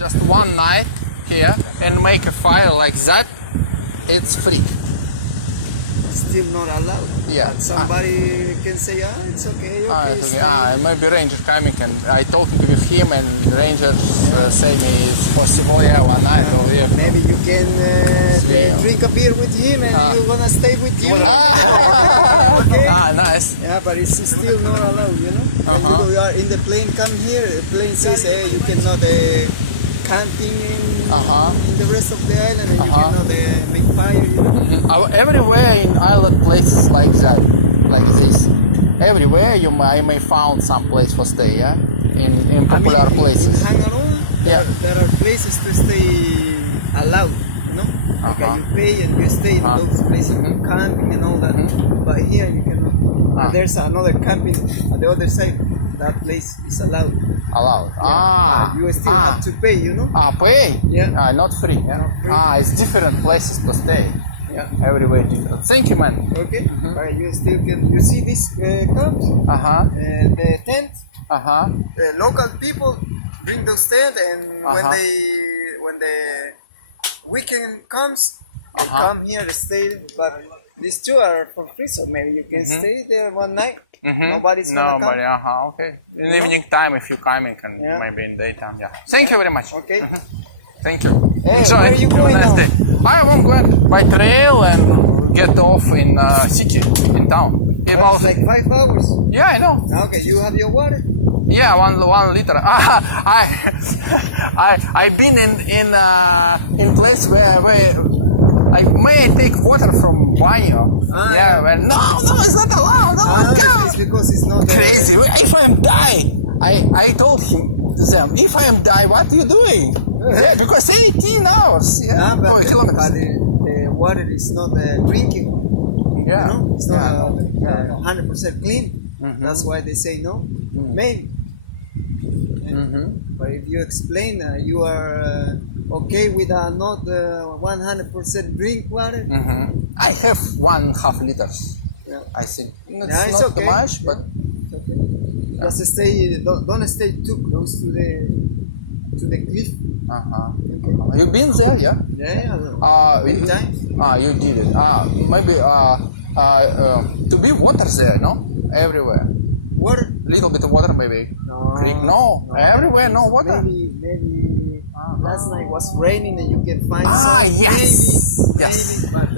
just one night here and make a fire like that, it's free. Still not allowed. Yeah. But somebody can say, it's okay, it's fine. Maybe ranger coming and I talked with him and rangers say me it's possible, one night over here. Maybe you can drink a beer with him and you're gonna stay with him. Okay? Nice. Yeah, but it's still not allowed, you know. When you are in the plane, come here, the plane says, hey, you cannot camping in the rest of the island and you cannot make fire, you know. Everywhere in island places like that, like this. Everywhere I may found some place for stay, yeah? In popular places. In Hangaron, there are places to stay allowed, you know? Like you pay and you stay in those places, camping and all that. But here you cannot. There's another camping on the other side. That place is allowed. Allowed. You still have to pay, you know? Pay? Yeah. Not free. Yeah? Not free. It's different places to stay. Yeah. Everywhere different. Thank you, man. Okay. But you still can. You see these camps? The tent. The local people bring those tent, and when the weekend comes, they come here to stay. But these two are for free, so maybe you can stay there one night. Nobody's gonna come. Okay. In evening time, if you're coming, and maybe in daytime. Yeah. Thank you very much. Okay. Thank you. Hey, Enjoy. where are you going Have a now? nice day. I am going by trail and get off in city, in town. It's like 5 hours. Yeah, I know. Okay, you have your water? Yeah, one liter. I've been in place where I may take water from banyo. No, it's not allowed. No, it's because it's not crazy. If I'm die, I told them, if I'm die, what are you doing? Because 18 hours. But kilometers. The water is not drinking. Yeah. You know? It's not 100% clean. That's why they say no. Maybe. But if you explain you are okay with not 100% drink water, I have 1.5 liters. Yeah. I think It's not okay. too much, but it's okay. Just stay. Don't stay too close to the cliff. Okay. You've been there, yeah? Yeah. Many times. You did it. Maybe to be water there, no? Everywhere. Water? Little bit of water, maybe. No. Creek? No. Everywhere, no water. Maybe last night was raining and you can find some. Yes. Maybe, but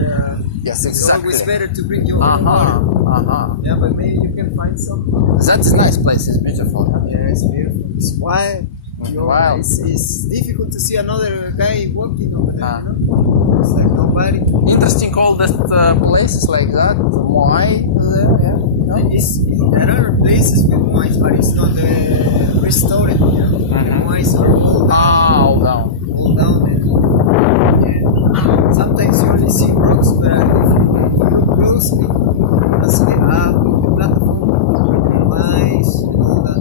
Yes, it's exactly. always better to bring your own water. Yeah, but maybe you can find some. That's a nice place. It's beautiful. Yeah, it's beautiful. It's wild. Wild. It's difficult to see another guy walking over there. You know? It's like nobody. Interesting, all these places like that. Why there? Yeah. No? There are places with moais, but it's not restored. You know? The moais are all down. All down. Sometimes you only see rocks, but if you look closely, you see the platform, the moais, and all that.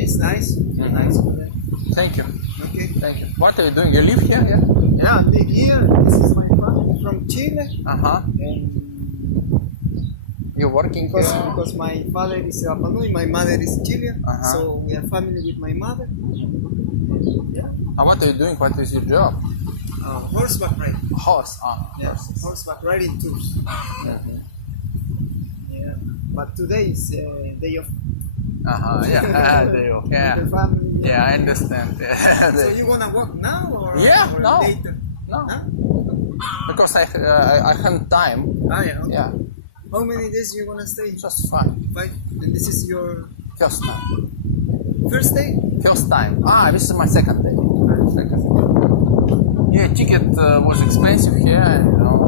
It's nice. Nice. Thank you. Okay. Thank you. What are you doing? You live here? Yeah. Yeah, I live here. This is my family from Chile. And you're working because my father is Rapa Nui, my mother is Chilean, so we are family with my mother. Yeah. What are you doing? What is your job? Horseback riding. Horseback riding tours. Yeah, but today is day off. Day off. Yeah. With the family. Yeah, I understand. So you wanna walk now or no. later? No. Because I have time. Okay. Yeah. How many days you wanna stay? Just 5. And this is your first time. First day? First time. This is my second day. Yeah, ticket was expensive here. You know.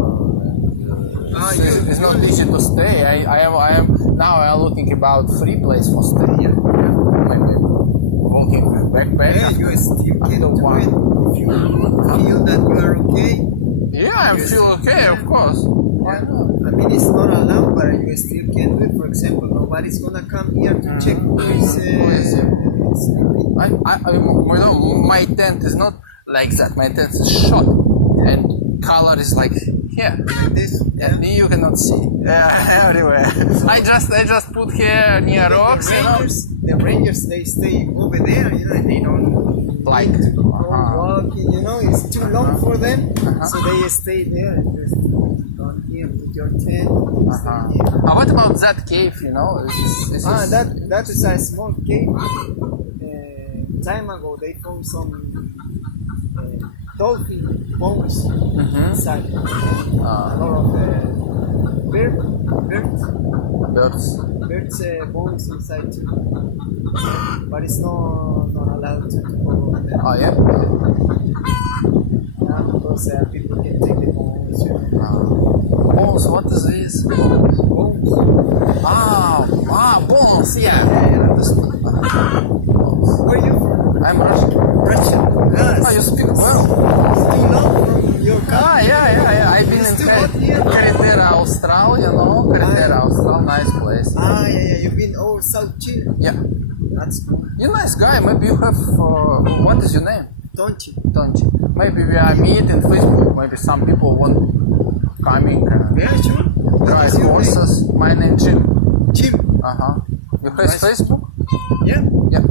It's not easy to stay. I am now looking about free place for stay. Maybe walking with backpack. Yeah, you still can do it. If you feel that you are okay. Yeah, I feel okay, of course. Why not? I mean, it's not allowed, but you still can do it. For example, nobody's gonna come here to check who is sleeping. My tent is not like that. My tent is short, and color is like here. Like this. And you cannot see. Yeah, everywhere. I just put here near rocks. The rangers, they stay over there. You know, and they don't Like, walking, you know, it's too long for them, so they stay there and just come here, put your tent. What about that cave? You know, that is a small cave. Time ago, they found some dolphin bones inside. A lot of birds bones inside too. But it's not allowed to go on there. Oh yeah? Yeah, because people can take the bones. Bones, what is this? Bones. Bones, yeah. Where are you from? I'm Russian. Yes. Oh, you speak well. Too long from your country. Yeah. I've been in Carretera Austral, you know. Carretera Austral, nice place. Yeah. You've been over South Chile. Yeah. That's cool. You're a nice guy. Maybe you have, what is your name? Tonchi. Maybe we are meet in Facebook. Maybe some people want coming. Yeah, sure. Drive horses. My name Jim. Jim. You have Facebook? Yeah. Yeah.